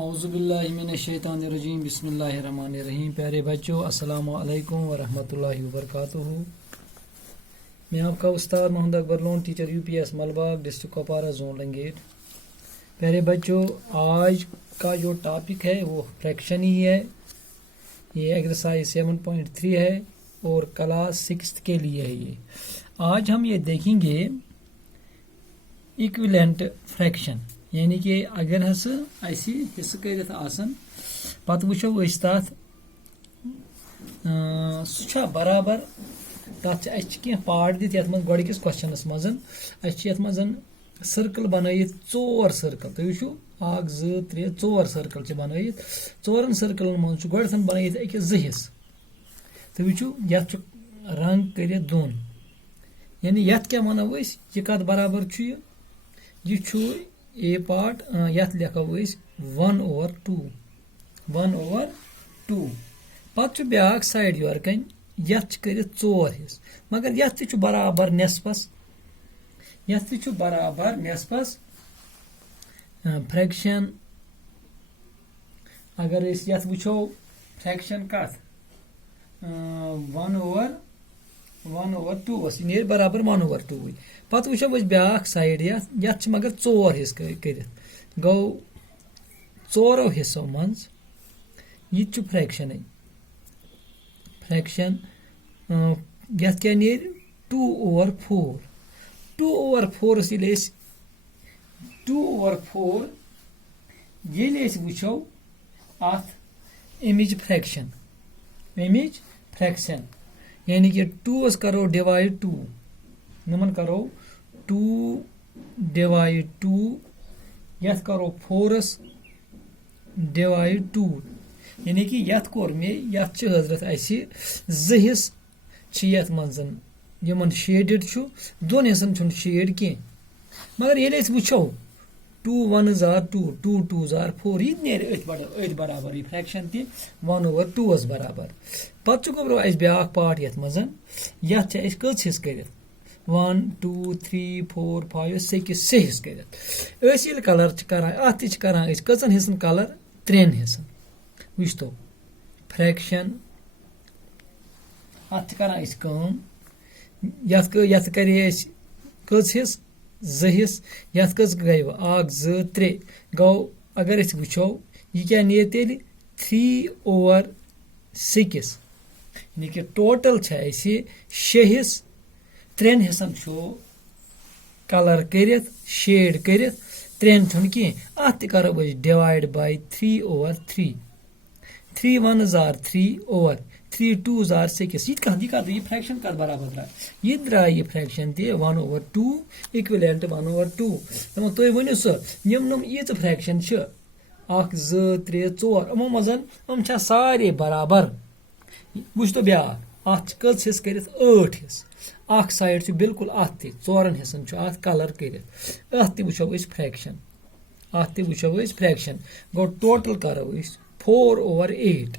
औज़ुबिल्लाहिमिनश्शैतानिर्रजीम बिस्मिल्लाहिर्रहमानिर्रहीम। प्यारे बच्चों, अस्सलामु अलैकुम व रहमतुल्लाहि व बरकातुहू। मैं आपका उस्ताद Mohammad Akbar Lone, teacher UPS Malbagh, district Kupwara, zone Langate. प्यारे बच्चों, आज का जो टॉपिक है वो फ्रैक्शन ही है। ये एक्सरसाइज 7.3 है और क्लास 6 के लिए है। ये आज हम ये देखेंगे इक्विवेलेंट फ्रैक्शन, यानी कि अगर हस हिस्स करित आसन पत वुचो तथ सह बराबर तथ पार्ट दित ये गोड़किस क्वेश्चनस मज सर्कल बनइट 4 सर्कल। तुम वो 1 2 3 4 सर्कल बनइट। 4 सर्कल मज गोड़न बनइट अकिस 2 हिस्स। तुम वो ये रंग कर दोन, यानी ये क्या वनो यह कत बराबर यह ए पार्ट यथ लिखो 1/2 पत ब्याक साइड योर कन यथ कर 4 हिस्स, मगर यथ तु बराबर नेस्पस फ्रैक्शन। अगर यथ वो फ्रैक्शन कत 1/2 यह बराबर 1/2 पत वो ब्याक साइड यथ मगर 4 हिस्स कर गो 4 हिस्सों मज यह फ्रैक्शन यथ क्या नीर 2/4 2/4 ये वो अत इमेज फ्रैक्शन यानी कि 2 करो डिवाइड 2 नमन करो 2/2 यथ करो 4 डिवाइड 2, यानी कि यथ कोर मे यथ हजरत 2 हिस्स यथ मजन यमन शेडेड दोन हिस्सन शेड कह, मगर ये वो 2 1s are 2 2 2s are 4 यह नेर अथ बराबर यह फ्रैक्शन तह 1/2 बराबर। पत गो ब्याक पार्ट यथ मजन यथ कस हिस्स कर 1 2 3 4 5 6 हिस्स कर कलर करान अत कचन हिस्सन कलर 3 हिस्सन। वुच तो फ्रैक्शन अत करान यथ करे कस हिस्स 2 हिस्स यथ कस गई 1 2 3 गो। अगर वो यह क्या नी तेल 3/6 यानी कि टोटल 6 हिस्स 3 हिस्सन कलर कर शेड कर 3 कह अत करो divide by 3/3 3 1s are 3 3 2s are 6 यह फ्रैक्शन कत बराबर द्राय यह फ्रैक्शन तह 1/2 इक्विवेलेंट 1/2। तुम वनो सम यीच फ्रैक्शन 1 2 3 4 यमो मज सारे बराबर। वुच तो ब्याक अत कस हिस्स कर 8 हिस्स अख साइड बिल्कुल अत 4 हिस्सन अत कलर कर अत वो फ्रैक्शन गो टोटल करो 4/8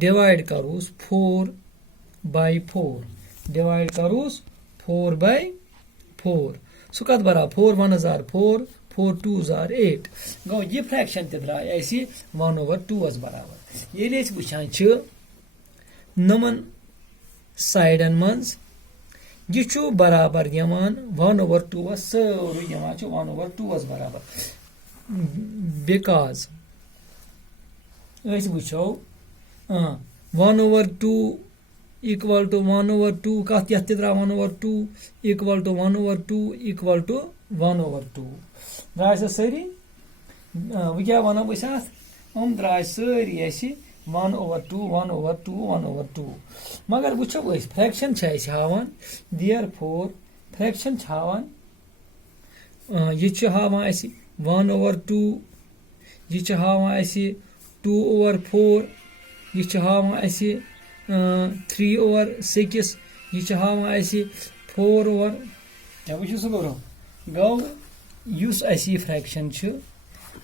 डिवाइड करोस 4/4 डिवाइड करोस 4/4 सह कत बराबर 4 1s are 4 4 2s are 8 गो यह फ्रैक्शन तह द्राय 1/2 बराबर। ये वुचान नमन साइडन मज यह बराबर 1/2 सारू 1/2 बराबर। बिकॉज वो 1/2 इक्वल टू 1/2 कत यथ द्रा 1/2 इक्वल टू 1/2 इक्वल टू 1/2 द्राय सारी वो क्या वनो द्राय सारी 1/2 मगर वो फ्रैक्शन हावान देयरफॉर फ्रैक्शन हावान यह हावान 1/2 यह हावान 2/4 यह हावान 3/6 यह हावान 4/। क्या वो गो युस फ्रैक्शन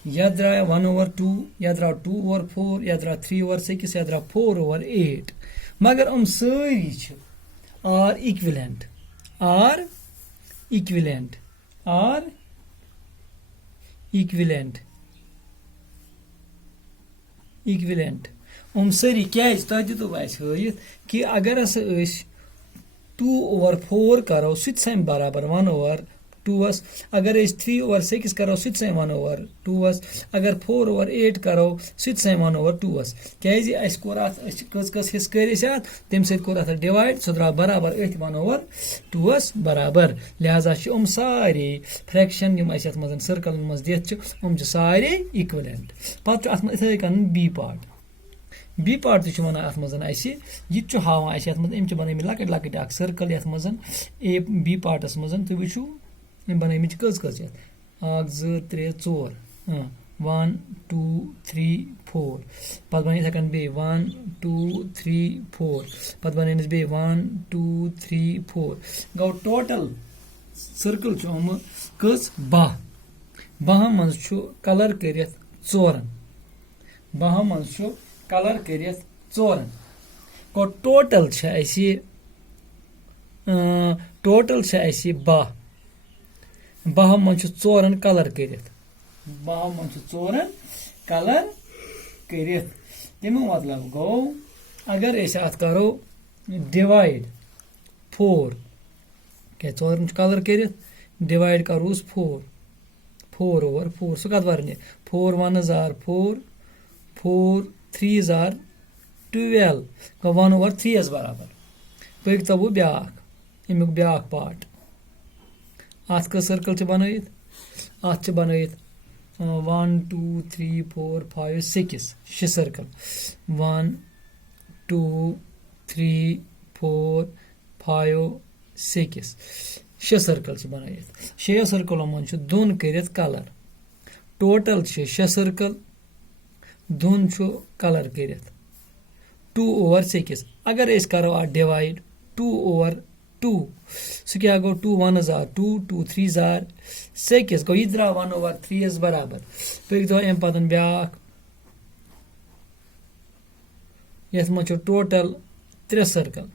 यह द्राय 1/2 यह द्राव 2/4 यह द्राव 3/6 यह द्राव 4/8, मगर सारी आर इक्विवेलेंट इक्विलेंट सारी क्या तह दितु हयित कि अगर हसा 2/4 करो सह बराबर 1/2 अगर 3/6 करो सह 1/2 अगर 4/8 करो सह 1/2 क्या कस हिस्स कर तम सत डिवाइड सह द्राव बराबर 1/2 बराबर लिहाजा सारे फ्रैक्शन यम सर्कल मज दिथ सारे इक्वलेंट पे अत इथे कन बी पार्ट तक अत मज यह हावान अम बन लकट लकट सर्कल ये मज ए बी पार्टस मज तुम वो बन कज 1 2 3 4 1 2 3 4 पे बन 1 2 3 4 पे बन 1 2 3 4 गो टोटल सर्कल कज 12 मज कलर कर 4 12 मज कलर कर 4 गो टोटल 12 मज 4 कलर कर 12 मज 4 कलर कर तमु मतलब गो अगर अत करो डिवाइड 4 क्या 4 कलर कर डिवाइड करोस 4/4 सह कत one 4 1s are 4 4 3s are 12 गो 1/3 बराबर पक तबो ब्या अमुक ब्या पार्ट अत कस सर्कल बनत अत बनत 1 2 3 4 5 6 6 सर्कल 1 2 3 4 5 6 6 सर्कल बनत 6 सर्कलों मज दोन कर कलर टोटल 6 सर्कल दोन कलर कर 2/6 अगर करो डिवाइड 2/2 सह क्या गो 2 1s are 2 2 3s are 6 गो यह द्राव 1/3 बराबर पक दो अम पतन ब्या ये मज टोटल 3 सर्कल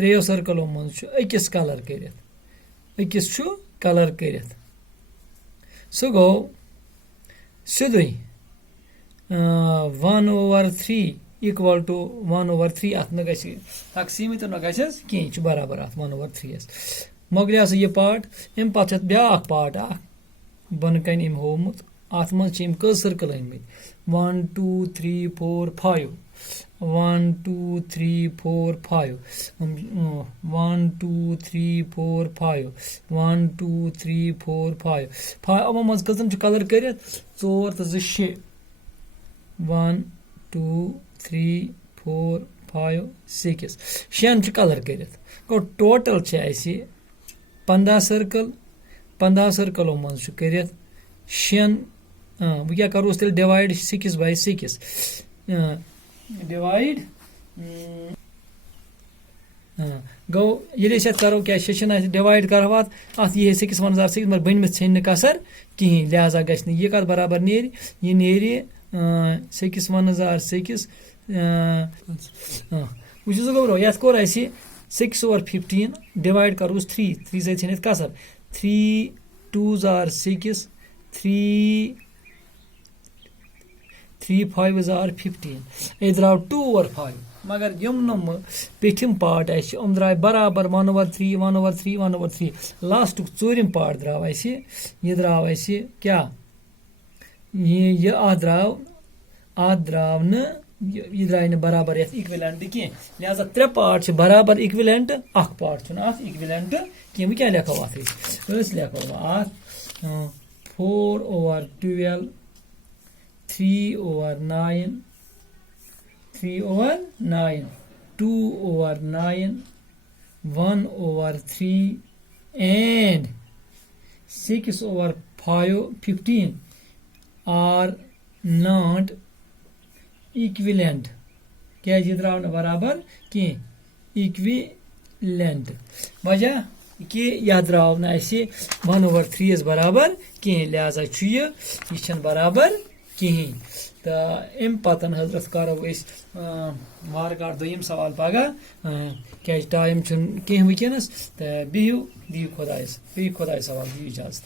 3 सर्कलों मज अकिस कलर कर अकिस कलर कर सह गो सीधे 1/3 इक्वल टू 1/3 अत न तकसीम तो न कह बराबर अत 1/3 मोगलिया यह पार्ट अम पे ब्या पार्ट बन कन होमुत अत मज कज सर्कल अनमत 1 2 3 4 5 1 2 3 4 5 1 2 3 4 5 1 2 3 4 5 यमो मज कजन कलर कर 4 तो 6 1 2 3 4 5 6 6 कलर कर गो टोटल 15 सर्कल 15 सर्कलों मज कर 6 वह क्या करो तेल डिवाइड 6/6 डिवाइड गो ये करो क्या 6 डिवाइड करो अत ये 6 1 6 मगर बन में कसर कहें लिहाजा गि यह कत बराबर यह नेर 6 1 6 वो गो ये कोर 6/15 डिवाइड करोस 3 सत कसर 3 2s are 6 3 5s are 15 यह द्राव 2/5 मगर यम नम पेठिम पार्ट द्राव बराबर 1/3 1/3 1/3 लास्ट चूरिम पार्ट द्राव यह द्राव क्या यह द्राव न यह द्राय न बराबर ये इक्विलेंट कह लिहाजा 3 पार्ट बराबर इक्विलेंट पार्ट इक्विलेंट कह वह क्या लिखो अत लिखो अत 4/12 3/9 3/9 2/9 1/3 and 6/15 are not equivalent क्या यह द्राव बराबर कह इक्विलेंट वजह कि यह द्राव न 1/3 बराबर कह लिहाजा यह बराबर कहें तो अम पतन हजरत करो वार कार दोयम सवाल पगह क्या टाइम कह वनस तो बिहू दियो खुदायस सवाल दियो इजाजत।